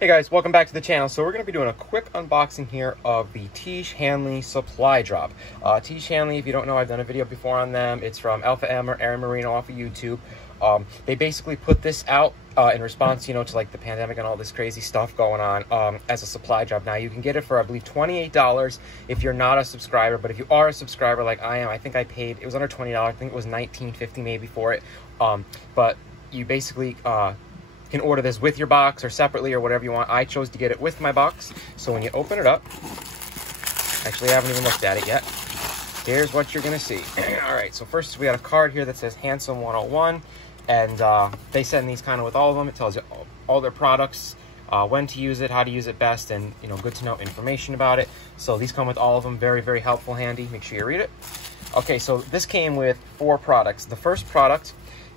Hey guys, welcome back to the channel. So we're going to be doing a quick unboxing here of the Tiege Hanley Supply Drop. Tiege Hanley, if you don't know, I've done a video before on them. It's from Alpha M or Aaron Marino off of YouTube. They basically put this out in response, to like the pandemic and all this crazy stuff going on as a supply drop. Now you can get it for, I believe, $28 if you're not a subscriber. But if you are a subscriber like I am, I think I paid, it was under $20. I think it was $19.50 maybe for it. But you basically can order this with your box or separately or whatever you want. I chose to get it with my box. So when you open it up, actually I haven't even looked at it yet. Here's what you're gonna see. All right, so first we got a card here that says Handsome 101, and they send these kind of with all of them. It tells you all their products, when to use it, how to use it best, and good to know information about it. So these come with all of them. Very, very helpful, handy. Make sure you read it. Okay, so this came with 4 products. The first product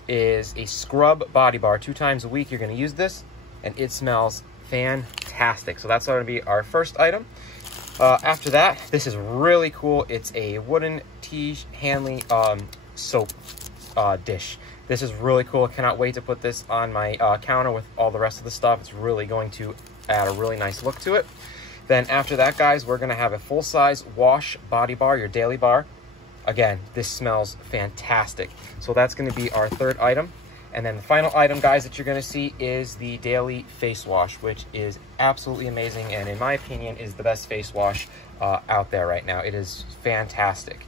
is a scrub body bar. 2 times a week you're going to use this, and it smells fantastic. So that's going to be our first item. After that, this is really cool. It's a wooden Tiege Hanley soap dish. This is really cool. I cannot wait to put this on my counter with all the rest of the stuff. It's really going to add a really nice look to it. Then after that, guys, we're going to have a full-size wash body bar, your daily bar. Again, this smells fantastic. So that's going to be our third item. And then the final item, guys, that you're going to see is the daily face wash, which is absolutely amazing, and in my opinion is the best face wash out there right now. It is fantastic.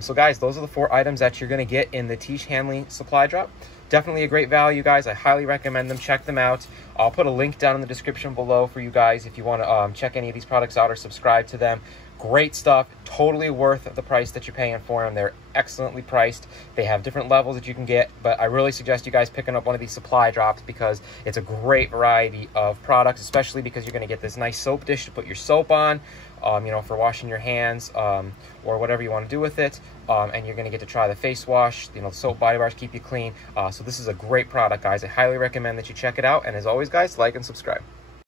So guys, those are the 4 items that you're going to get in the Tiege Hanley Supply Drop. Definitely a great value, guys. I highly recommend them. Check them out. I'll put a link down in the description below for you guys if you want to check any of these products out or subscribe to them. Great stuff. Totally worth the price that you're paying for them. They're excellently priced. They have different levels that you can get, but I really suggest you guys picking up one of these supply drops because it's a great variety of products, especially because you're going to get this nice soap dish to put your soap on, for washing your hands or whatever you want to do with it. And you're going to get to try the face wash. The soap body bars keep you clean. So this is a great product, guys. I highly recommend that you check it out. And as always, guys, like and subscribe.